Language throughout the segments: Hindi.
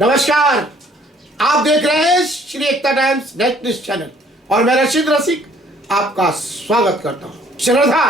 नमस्कार, आप देख रहे हैं श्री एकता टाइम्स नेट न्यूज चैनल और मैं रशीद रसिक आपका स्वागत करता हूं। श्रद्धा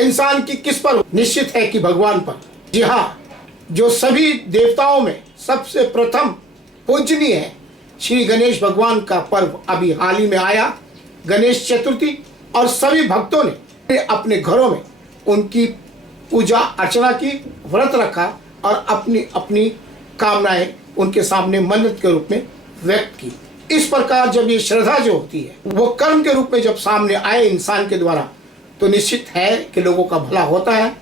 इंसान की किस पर निश्चित है कि भगवान पर। जी हाँ, जो सभी देवताओं में सबसे प्रथम पूजनीय है, श्री गणेश भगवान का पर्व अभी हाल ही में आया, गणेश चतुर्थी, और सभी भक्तों ने अपने घरों में उनकी पूजा अर्चना की, व्रत रखा और अपनी अपनी कामनाएं उनके सामने मन्नत के रूप में व्यक्त की। इस प्रकार जब ये श्रद्धा जो होती है वो कर्म के रूप में जब सामने आए इंसान के द्वारा, तो निश्चित है कि लोगों का भला होता है।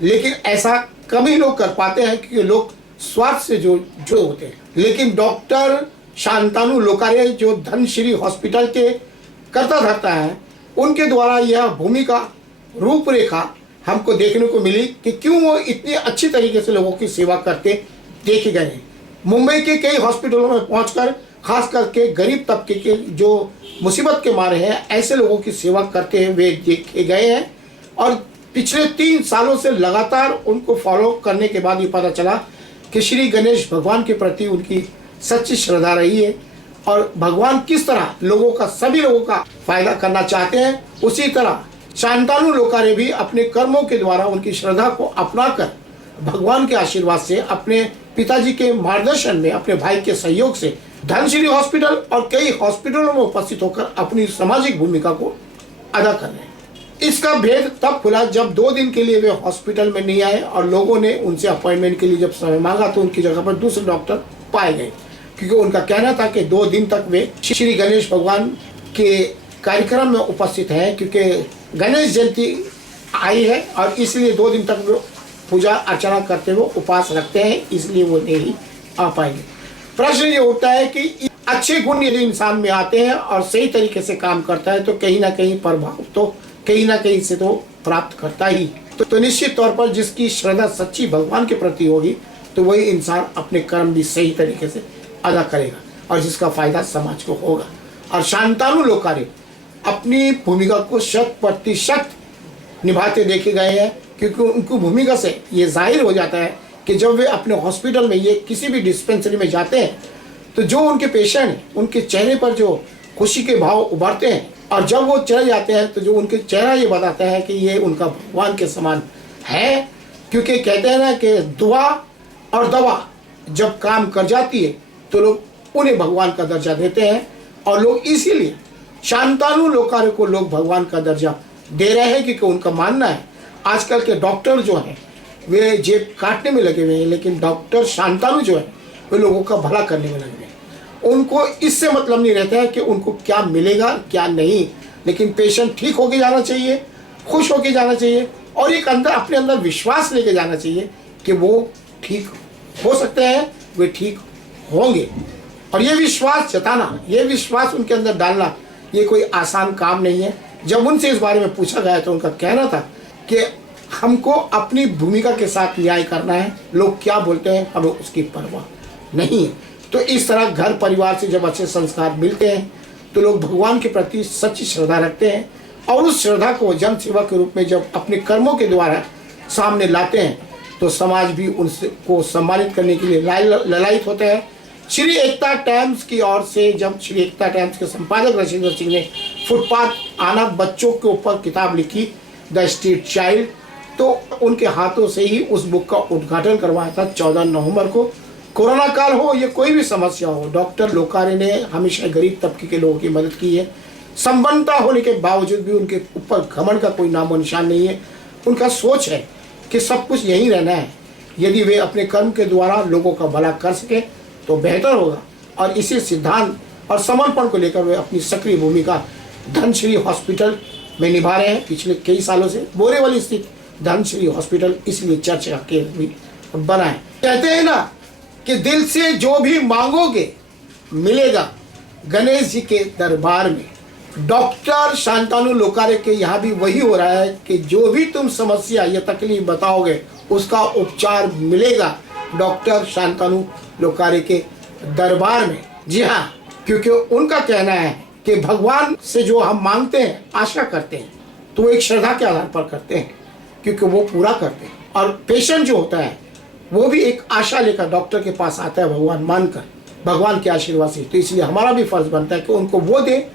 लेकिन ऐसा कम ही लोग कर पाते हैं क्योंकि लोग स्वार्थ से जो होते हैं। लेकिन डॉक्टर शांतनु लोकारे जो धनश्री हॉस्पिटल के कर्ता धर्ता है, उनके द्वारा यह भूमिका रूपरेखा हमको देखने को मिली कि क्यों वो इतनी अच्छी तरीके से लोगों की सेवा करते देखे गए हैं। मुंबई के कई हॉस्पिटलों में पहुंचकर खास करके गरीब तबके के जो मुसीबत के मारे हैं, ऐसे लोगों की सेवा करते हुए देखे गए हैं। और पिछले 3 सालों से लगातार उनको फॉलो करने के बाद ये पता चला कि श्री गणेश भगवान के प्रति उनकी सच्ची श्रद्धा रही है और भगवान किस तरह लोगों का, सभी लोगों का फायदा करना चाहते हैं। उसी तरह शांतनु लोकारे भी अपने कर्मों के द्वारा उनकी श्रद्धा को अपनाकर भगवान के आशीर्वाद से, अपने पिताजी के मार्गदर्शन में, अपने भाई के सहयोग से धनश्री हॉस्पिटल और कई हॉस्पिटलों में उपस्थित होकर अपनी सामाजिक भूमिका को अदा कर रहे हैं। इसका भेद तब खुला जब 2 दिन के लिए वे हॉस्पिटल में नहीं आए और लोगों ने उनसे अपॉइंटमेंट के लिए जब समय मांगा तो उनकी जगह पर दूसरे डॉक्टर पाए गए, क्योंकि उनका कहना था कि 2 दिन तक वे श्री गणेश भगवान के कार्यक्रम में उपस्थित हैं, क्योंकि गणेश जयंती आई है और इसलिए 2 दिन तक वो पूजा अर्चना करते हुए उपवास रखते हैं, इसलिए वो नहीं आ पाएंगे। प्रश्न ये उठता है कि अच्छे गुण यदि इंसान में आते हैं और सही तरीके से काम करता है तो कहीं ना कहीं प्रभाव तो कहीं ना कहीं से तो प्राप्त करता ही। तो निश्चित तौर पर जिसकी श्रद्धा सच्ची भगवान के प्रति होगी तो वही इंसान अपने कर्म भी सही तरीके से अदा करेगा और जिसका फायदा समाज को होगा। और शांतनु लोकारे अपनी भूमिका को 100% निभाते देखे गए हैं, क्योंकि उनकी भूमिका से ये जाहिर हो जाता है कि जब वे अपने हॉस्पिटल में, ये किसी भी डिस्पेंसरी में जाते हैं, तो जो उनके पेशेंट हैं उनके चेहरे पर जो खुशी के भाव उभरते हैं, और जब वो चले जाते हैं तो जो उनके चेहरा ये बताता है कि ये उनका भगवान के समान है। क्योंकि कहते हैं ना कि दुआ और दवा जब काम कर जाती है तो लोग उन्हें भगवान का दर्जा देते हैं, और लोग इसीलिए शांतनु लोकारे को लोग भगवान का दर्जा दे रहे हैं, क्योंकि उनका मानना है आजकल के डॉक्टर जो हैं वे जेब काटने में लगे हुए हैं, लेकिन डॉक्टर शांतनु जो है वे लोगों का भला करने में लगे हुए हैं। उनको इससे मतलब नहीं रहता है कि उनको क्या मिलेगा क्या नहीं, लेकिन पेशेंट ठीक होके जाना चाहिए, खुश होके जाना चाहिए और एक अंदर अपने अंदर विश्वास लेके जाना चाहिए कि वो ठीक हो सकते हैं, वे ठीक होंगे। और ये विश्वास जताना, ये विश्वास उनके अंदर डालना, ये कोई आसान काम नहीं है। जब उनसे इस बारे में पूछा गया तो उनका कहना था कि हमको अपनी भूमिका के साथ न्याय करना है, लोग क्या बोलते हैं हमें उसकी परवाह नहीं है। तो इस तरह घर परिवार से जब अच्छे संस्कार मिलते हैं तो लोग भगवान के प्रति सच्ची श्रद्धा रखते हैं, और उस श्रद्धा को जन सेवा के रूप में जब अपने कर्मों के द्वारा सामने लाते हैं तो समाज भी उनको सम्मानित करने के लिए ललायित होता है। श्री एकता टाइम्स की ओर से जब श्री एकता टाइम्स के संपादक रशीद सिंह ने फुटपाथ अनाथ बच्चों के ऊपर किताब लिखी द स्ट्रीट चाइल्ड, तो उनके हाथों से ही उस बुक का उद्घाटन करवाया था 14 नवंबर को। कोरोना काल हो या कोई भी समस्या हो, डॉक्टर लोकारे ने हमेशा गरीब तबके के लोगों की मदद की है। संपन्नता होने के बावजूद भी उनके ऊपर घमंड का कोई नामो निशान नहीं है। उनका सोच है कि सब कुछ यहीं रहना है। यदि वे अपने कर्म के द्वारा लोगों का भला कर सके तो बेहतर होगा, और इसी सिद्धांत और समर्पण को लेकर वे अपनी सक्रिय भूमिका धनश्री हॉस्पिटल में निभा रहे हैं। पिछले कई सालों से बोरीवली स्थित धनश्री हॉस्पिटल इसलिए चर्चा के भी बना है। कहते हैं ना कि दिल से जो भी मांगोगे मिलेगा गणेश जी के दरबार में। डॉक्टर शांतनु लोकारे के यहाँ भी वही हो रहा है कि जो भी तुम समस्या या तकलीफ बताओगे उसका उपचार मिलेगा डॉक्टर शांतनु लोकारे के दरबार में। जी हाँ, क्योंकि उनका कहना है कि भगवान से जो हम मांगते हैं, आशा करते हैं, तो वो एक श्रद्धा के आधार पर करते हैं, क्योंकि वो पूरा करते हैं। और पेशेंट जो होता है वो भी एक आशा लेकर डॉक्टर के पास आता है भगवान मानकर भगवान के आशीर्वाद से। तो इसलिए हमारा भी फर्ज बनता है कि उनको वो दे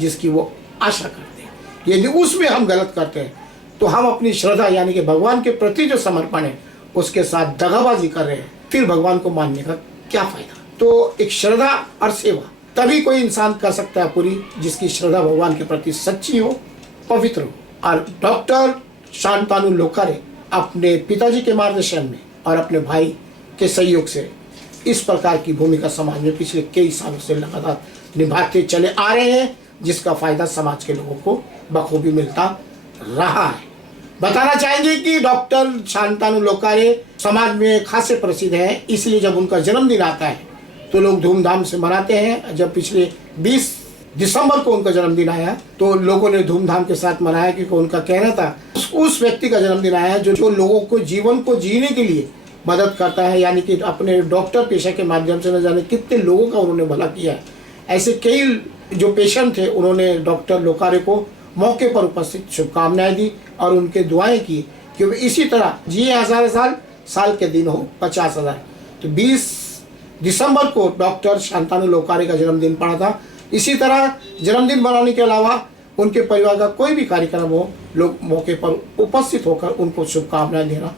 जिसकी वो आशा करते हैं। यदि उसमें हम गलत करते हैं तो हम अपनी श्रद्धा यानी कि भगवान के प्रति जो समर्पण है उसके साथ दगाबाजी कर रहे हैं, फिर भगवान को मानने का क्या फायदा। तो एक श्रद्धा और सेवा तभी कोई इंसान कर सकता है पूरी, जिसकी श्रद्धा भगवान के प्रति सच्ची हो, पवित्र हो। और डॉक्टर शांतानु लोकारे अपने पिताजी के मार्गदर्शन में और अपने भाई के सहयोग से इस प्रकार की भूमिका समाज में पिछले कई सालों से लगातार निभाते चले आ रहे हैं, जिसका फायदा समाज के लोगों को बखूबी मिलता रहा है। बताना चाहेंगे कि डॉक्टर शांतानु लोकारे समाज में खासे प्रसिद्ध हैं, इसलिए जब उनका जन्मदिन आता है तो लोग धूमधाम से मनाते हैं। जब पिछले 20 दिसंबर को उनका जन्मदिन आया तो लोगों ने धूमधाम के साथ मनाया, क्योंकि उनका कहना था उस व्यक्ति का जन्मदिन आया जो लोगों को जीवन को जीने के लिए मदद करता है, यानी कि अपने डॉक्टर पेशा के माध्यम से न जाने कितने लोगों का उन्होंने भला किया है। ऐसे कई जो पेशेंट थे उन्होंने डॉक्टर लोकारे को मौके पर उपस्थित शुभकामनाएं दी और उनके दुआएं की कि वे इसी तरह जिए 1000 साल, साल के दिन हो 50,000। तो 20 दिसंबर को डॉक्टर शांतानु लोकारे का जन्मदिन पड़ा था। इसी तरह जन्मदिन मनाने के अलावा उनके परिवार का कोई भी कार्यक्रम हो, लोग मौके पर उपस्थित होकर उनको शुभकामनाएं देना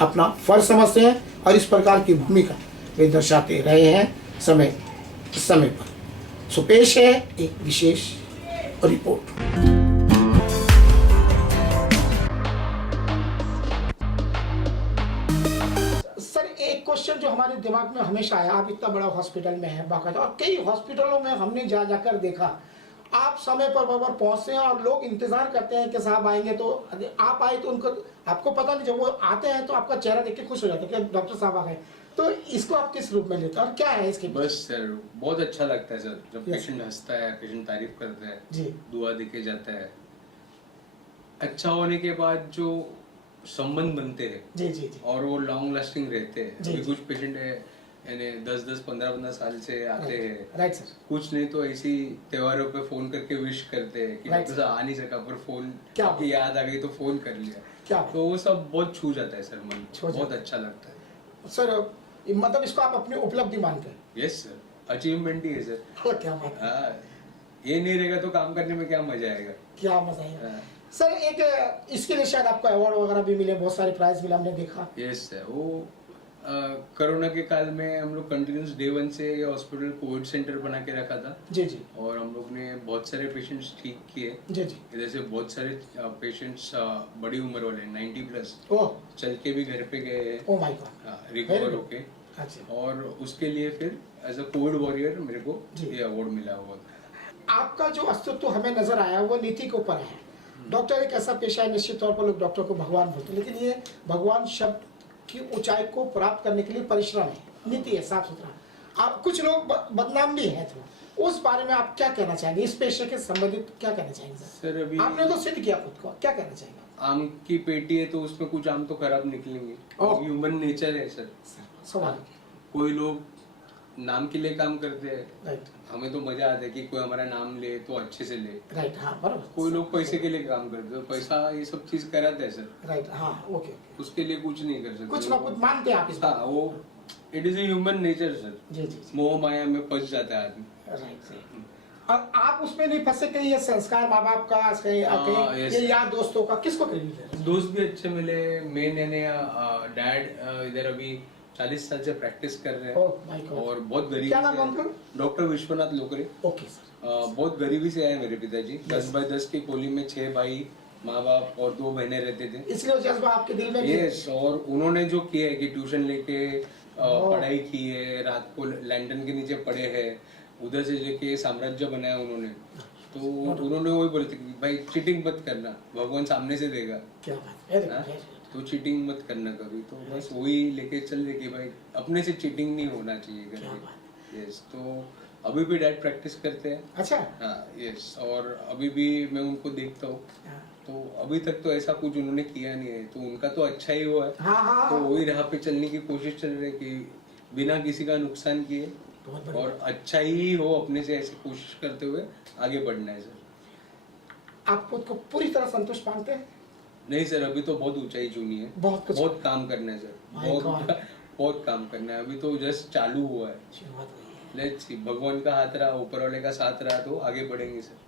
अपना फर्ज समझते हैं और इस प्रकार की भूमिका वे दर्शाते रहे हैं समय समय पर। सो पेश है एक विशेष रिपोर्ट। सर, एक क्वेश्चन जो हमारे दिमाग में हमेशा आया, आप इतना बड़ा हॉस्पिटल में हैं बाकायदा, और कई हॉस्पिटलों में हमने जा जाकर देखा आप समय पर बराबर पहुंचते हैं और लोग इंतजार करते हैं कि साहब आएंगे, तो आप आए तो उनको आपको पता नहीं, जब वो आते हैं तो आपका चेहरा देख के खुश हो जाता है कि डॉक्टर साहब आ गए। तो इसको आप किस रूप में लेते हैं और क्या है इसके? बस सर बहुत अच्छा लगता है सर, जब पेशेंट हंसता है, पेशेंट तारीफ करता है जी, दुआ देके जाता है। अच्छा होने के बाद जो संबंध बनते हैं जी जी जी, और वो लॉन्ग लास्टिंग रहते हैं। अभी कुछ पेशेंट है यानी 10-10, 15-15 साल से आते हैं, राइट सर। कुछ नहीं तो ऐसी त्योहारों पे फोन करके विश करते हैं कि डॉक्टर साहब आ नहीं सका पर फोन की याद आ गई तो फोन कर लिया क्या, तो वो सब बहुत छू जाता है सर, मन बहुत अच्छा लगता है सर। मतलब इसको आप अपनी उपलब्धि मानते हैं? यस सर, अचीवमेंट ही है सर। क्या बात है, ये नहीं रहेगा तो काम करने में क्या मजा आएगा, क्या मजा आएगा सर। एक इसके लिए शायद आपको अवार्ड वगैरह भी मिले, बहुत सारे प्राइज मिले हमने देखा। यस सर, वो कोरोना के काल में हम लोग कंटिन्यूस डे 1 से हॉस्पिटल कोविड सेंटर बना के रखा था जी जी, और हम लोग ने बहुत सारे पेशेंट्स ठीक किए जी जी। इधर से बहुत सारे पेशेंट्स बड़ी उम्र वाले 90 प्लस चल के भी घर पे गए, ओह माय गॉड, रिकवर होके। अच्छा, और उसके लिए फिर एज अ कोविड वॉरियर मेरे को ये अवार्ड मिला हुआ। आपका जो अस्तित्व हमें नजर आया वो नीति के ऊपर है। डॉक्टर एक ऐसा पेशा है, निश्चित तौर पर लोग डॉक्टर को भगवान बोलते हैं, लेकिन ये भगवान शब्द की ऊंचाई को प्राप्त करने के लिए परिश्रम है, नीति है, साफ सुथरा। आप कुछ लोग बदनाम भी हैं, तो उस बारे में आप क्या कहना चाहेंगे, इस पेशे के संबंधित क्या कहना चाहेंगे सर? अभी आपने तो सिद्ध किया खुद को, क्या कहना चाहेंगे? आम की पेटी है तो उसमें कुछ आम तो खराब निकलेंगे, ह्यूमन नेचर है सर। सवाल, कोई लोग नाम के लिए काम करते हैं, राइट, हमें तो मजा आता है कि कोई हमारा नाम ले तो अच्छे से ले, राइट, हाँ बराबर। कोई लोग पैसे के लिए काम करते हैं, पैसा ये सब चीज कराते हैं सर, राइट, हाँ ओके, उसके लिए कुछ नहीं कर सकते, कुछ ना कुछ मानते हैं आप इस बात, वो it is a human nature sir जी जी। मोह माया में फंस जाता है आदमी, राइट। और आप उसमें नहीं फंसे कहीं, ये संस्कार माँ बाप का कहीं ये यार दोस्तों का, किसको कहीं? दोस्त भी अच्छे मिले, मेन यानी डैड इधर अभी 40 साल से प्रैक्टिस कर रहे हैं और बहुत गरीबी से, डॉक्टर विश्वनाथ लोकरे, ओके सर। बहुत गरीबी से आए मेरे पिताजी, 10 बाय 10 की कोली में 6 भाई, माँ बाप और 2 बहनें रहते थे, इसलिए जज्बा आपके दिल में? यस, और उन्होंने जो किया है कि ट्यूशन लेके पढ़ाई की है, रात को लैंटर्न के नीचे पढ़े हैं, उधर से लेके साम्राज्य बनाया उन्होंने। तो उन्होंने वही बोलते कि भाई चीटिंग मत करना, भगवान सामने से देगा, क्या बात, तो चीटिंग मत करना कभी। तो बस वही लेके चल रहे कि भाई अपने से चीटिंग नहीं होना चाहिए करके। यस, तो अभी भी डैड प्रैक्टिस करते हैं। अच्छा, हाँ यस, और अभी भी मैं उनको देखता हूँ, तो अभी तक तो ऐसा कुछ उन्होंने किया नहीं है, तो उनका तो अच्छा ही हुआ है। हाँ, तो वही राह पे चलने की कोशिश चल रही है कि बिना किसी का नुकसान किए और अच्छा ही हो, अपने से ऐसे कोशिश करते हुए आगे बढ़ना है सर। आप खुद को पूरी तरह संतुष्ट मानते हैं? नहीं सर, अभी तो बहुत ऊंचाई चुनी है, बहुत काम करना है सर, बहुत काम करना है, अभी तो जस्ट चालू हुआ है, लेट्स सी, भगवान का हाथ रहा, ऊपर वाले का साथ रहा तो आगे बढ़ेंगे सर।